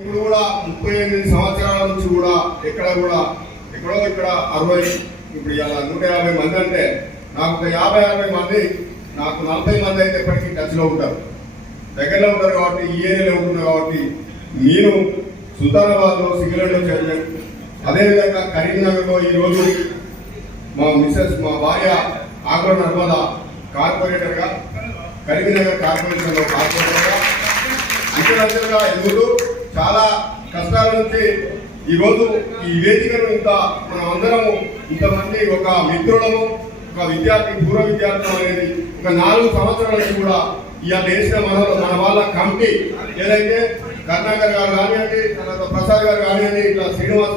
ఇప్పుడు కూడా 38 సంవత్సరాల నుంచి కూడా ఎక్కడో ఇక్కడ 60 ఇప్పుడు ఇలా 150 మంది అంటే నాకు ఒక 50-60 మంది నాకు 40 మంది అయితే ఎప్పటికీ టచ్లో ఉంటారు, దగ్గరలో ఉంటారు. కాబట్టి ఈ ఏరియాలో ఉంటున్నారు. కాబట్టి నేను సుల్తానాబాద్లో సింగరేణిలో చదివాను. అదేవిధంగా కరీంనగర్లో ఈరోజు మా మిస్సెస్ మా భార్య ఆగ్రో నర్మదా కార్పొరేటర్గా, కరీంనగర్ కార్పొరేషన్లో కార్పొరేటర్గా అంచెలంచెలుగా ఎదుగుతూ చాలా కష్టాల నుంచి ఈరోజు ఈ వేదికను మనం అందరము ఇంతమంది ఒక మిత్రులము, ఒక విద్యార్థి పూర్వ విద్యార్థులు అనేది ఒక 4 సంవత్సరాల నుంచి కూడా ఇవాళ వేసిన మన వాళ్ళ కమిటీ ఏదైతే కరుణాకర్ గారు కానివ్వండి, తర్వాత ప్రసాద్ గారు కానివ్వండి, ఇట్లా శ్రీనివాస్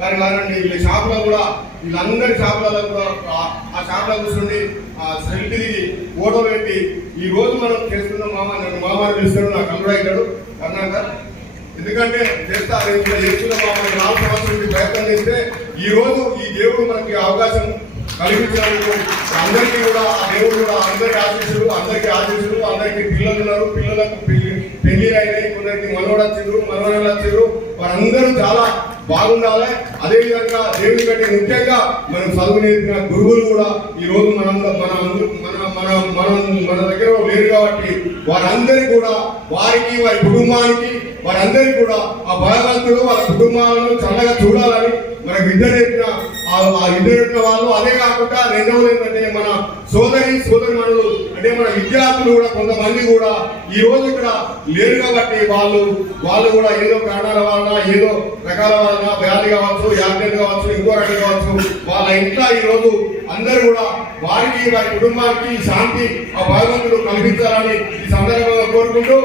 గారు కానివ్వండి, వీళ్ళ షాపులో కూడా వీళ్ళందరి షాపులలో కూడా ఆ షాపులో కూర్చుండి సెల్ తిరిగి ఫోటోలు పెట్టి ఈ రోజు మనం చేస్తున్నాం. మామని పిలుస్తాడు, నాకు అల్లుడు అవుతాడు కరుణాకర్. ఎందుకంటే చేస్తారు చేస్తున్న మామని 4 సంవత్సరాల నుంచి ప్రయత్నం చేస్తే ఈ రోజు ఈ దేవుడు మనకి అవకాశం కలిగించినందుకు అందరికీ కూడా ఆ దేవుడు కూడా అందరికి ఆశీస్సులు, అందరికి పిల్లలు ఉన్నారు, పిల్లలకు పెళ్లిళ్ళు అయినాయి, కొందరికి మనవడు వచ్చిండ్రు, మనవరాలు వచ్చిండ్రు, వారందరూ చాలా బాగుండాలి. అదేవిధంగా దేవుని కంటే ముఖ్యంగా మనం చదువు నేర్పిన గురువులు కూడా ఈ రోజు మన దగ్గర లేరు. కాబట్టి వారందరికీ కూడా వారికి వారి కుటుంబానికి వారందరికీ కూడా ఆ భగవంతుడు వాళ్ళ కుటుంబాలను చల్లగా చూడాలని మనకు విద్య నేర్పిన వాళ్ళు. అదే కాకుండా రెండవది ఏంటంటే మన సోదరిమణులు అంటే మన విద్యార్థులు కూడా కొంతమంది కూడా ఈ రోజు ఇక్కడ లేరు. కాబట్టి వాళ్ళు కూడా ఏదో కారణాల వలన, ఏదో రకాల వలన, వ్యాధి కావచ్చు, యాక్సిడెంట్ కావచ్చు, ఇంకో రకం కావచ్చు, వాళ్ళ ఇంట్లో ఈ రోజు అందరూ కూడా వారికి వారి కుటుంబానికి శాంతి ఆ భగవంతుడు కల్పించాలని ఈ సందర్భంగా కోరుకుంటూ,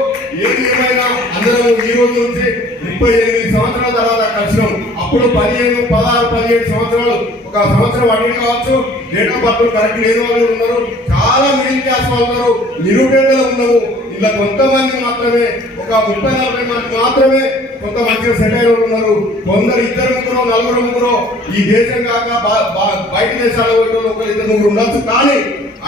ఏది ఏమైనా అందరూ ఈ రోజు నుంచి 38 సంవత్సరాల తర్వాత కలిసినాం. అప్పుడు 15, 16, 17 సంవత్సరాలు, ఒక సంవత్సరం అడిగి కావచ్చు, డేట్ ఆఫ్ బర్త్ కరెక్ట్ లేని వాళ్ళు ఉన్నారు, చాలా మిడిల్ క్లాస్ వాళ్ళు ఉన్నారు, నిరుపేదలు ఉన్నాము. ఇలా కొంతమంది మాత్రమే, ఒక 30-40 మంది మాత్రమే కొంత మంచిగా సెట్ అయిన ఉన్నారు. కొందరు 2-3-4 ఈ దేశం కాక బయట దేశాల ఒకరు 2-3 ఉండొచ్చు. కానీ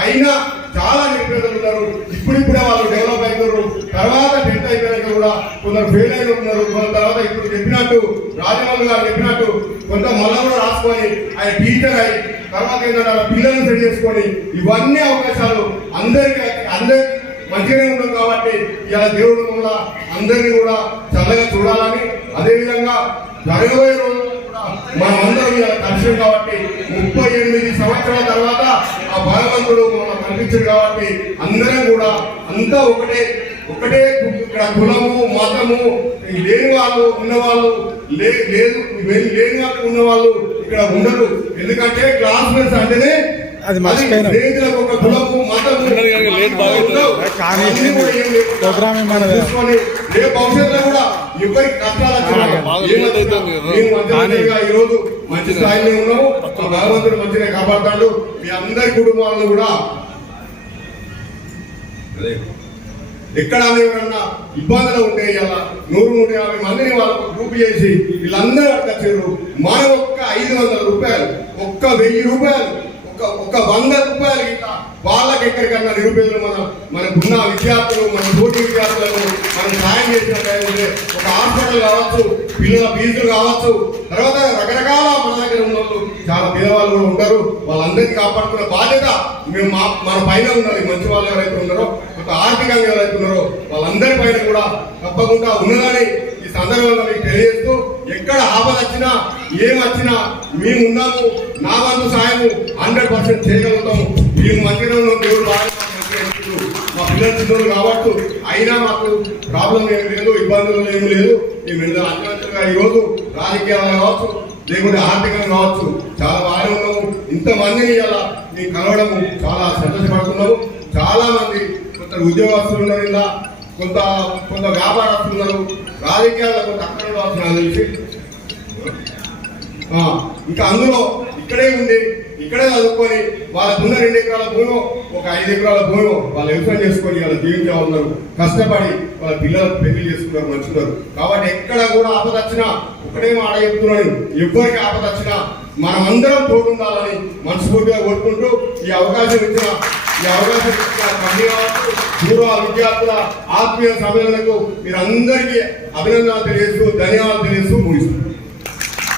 అయినా చాలా నిరుపేదలు ఉన్నారు. ఇప్పుడిప్పుడే వాళ్ళు డెవలప్ అవుతారు. తర్వాత 10th అయిపోయాక కూడా కొందరు ఫెయిల్ అయిన ఉన్నారు. కొంత తర్వాత ఇప్పుడు చెప్పినట్టు రాజమౌళి గారు చెప్పినట్టు కొంత మళ్ళా కూడా రాసుకొని ఆయన టీచర్ అయి తర్వాత ఏంటంటే పిల్లల్ని సెట్ చేసుకొని ఇవన్నీ అవకాశాలు అందరికి మంచిగానే ఉంటాం. కాబట్టి ఇలా దేవుడు కూడా అందరినీ కూడా చల్లగా చూడాలని, అదేవిధంగా జరగబోయే రోజు మనం అందరం ఇలా కలిసి కాబట్టి 38 సంవత్సరాల తర్వాత ఆ భగవంతుడు మనం కనిపించాడు. కాబట్టి అందరం కూడా అంతా ఒకటే ఇక్కడ కులము మతము లేని వాళ్ళు ఉన్నవాళ్ళు లేని వాళ్ళు ఉన్నవాళ్ళు ఇక్కడ ఉండరు. ఎందుకంటే క్లాస్మేట్స్ అంటేనే అది స్నేహితులకు ఒక కులము మతము భవిష్యత్తులో కూడా ఎవరికి కష్టాలు ఈ రోజు మంచి స్థాయిలో ఉన్నాము. భగవంతుడు మంచిగా కాపాడుతాడు. మీ అందరి కుటుంబాలను కూడా ఎక్కడ ఎవరన్నా ఇబ్బందులు ఉంటే ఇలా 100-150 మందిని వాళ్ళకు గ్రూప్ చేసి వీళ్ళందరూ వచ్చారు. మనం ఒక్క 500 రూపాయలు, ఒక్క 1000 రూపాయలు, ఒక 100 రూపాయలు ఇట్లా వాళ్ళకి ఎక్కడికన్నా నిరుపేదలు మనకున్న విద్యార్థులు, మన పోటీ విద్యార్థులను మనం సాయం చేసినట్లయితే ఒక హాస్పిటల్ కావచ్చు, పిల్లల ఫీజులు కావచ్చు, తర్వాత రకరకాల మన దగ్గర ఉన్న వాళ్ళు చాలా పేదవాళ్ళు కూడా ఉంటారు. వాళ్ళందరినీ కాపాడుకున్న బాధ్యత మేము మన పైన ఉన్నది. మంచి వాళ్ళు ఎవరైతే ఉన్నారో, కొంత ఆర్థికంగా ఎవరైతే ఉన్నారో వాళ్ళందరి పైన కూడా తప్పకుండా ఉన్నదని ఈ సందర్భంగా మీకు తెలియజేస్తూ, ఎక్కడ ఆపద వచ్చినా ఏమొచ్చినా మేము ఉన్నాము. నా వంతు సాయం 100% చేయగలుగుతాము. మేము మంచిగా ఉన్నాం. దేవుడు బాగా మా పిల్లలు చిన్నోళ్ళు కాబట్టి అయినా మాకు ప్రాబ్లం ఏమి లేదు, ఇబ్బందులు ఏమి లేదు. మేము ఎంత అంతగా ఈరోజు రాజకీయాలు కావచ్చు, లేకుంటే ఆర్థికంగా కావచ్చు చాలా బాగానే ఉన్నాము. ఇంతమందిని ఇలా మేము కలవడము చాలా సంతోషపడుతున్నాము. చాలా మంది కొంత ఉద్యోగస్తులు ఉన్నారు, ఇలా కొంత వ్యాపారస్తులు ఉన్నారు, రాజకీయాల్లో కొంత అక్కడ నాకు తెలిసి ఇంకా అందులో ఇక్కడే ఉండి ఇక్కడే చదువుకొని వాళ్ళకున్న 2 ఎకరాల భూమి, ఒక 5 ఎకరాల భూమి వాళ్ళు వ్యవసాయం చేసుకొని వాళ్ళ జీవించే ఉన్నారు. కష్టపడి వాళ్ళ పిల్లలకు పెళ్లి చేసుకున్నారు, మంచున్నారు. కాబట్టి ఎక్కడ కూడా ఆపద వచ్చినా ఒకటే మాట చెప్తున్నాను, ఎవరికి ఆపద వచ్చినా మనమందరం తోడుండాలని మనస్ఫూర్తిగా కోరుకుంటూ ఈ అవకాశం ఇచ్చిన కమిటీ కావచ్చు, పూర్వ విద్యార్థుల ఆత్మీయ సమ్మేళనకు మీరందరికీ అభినందనలు తెలియజేస్తూ ధన్యవాదాలు తెలియజేస్తూ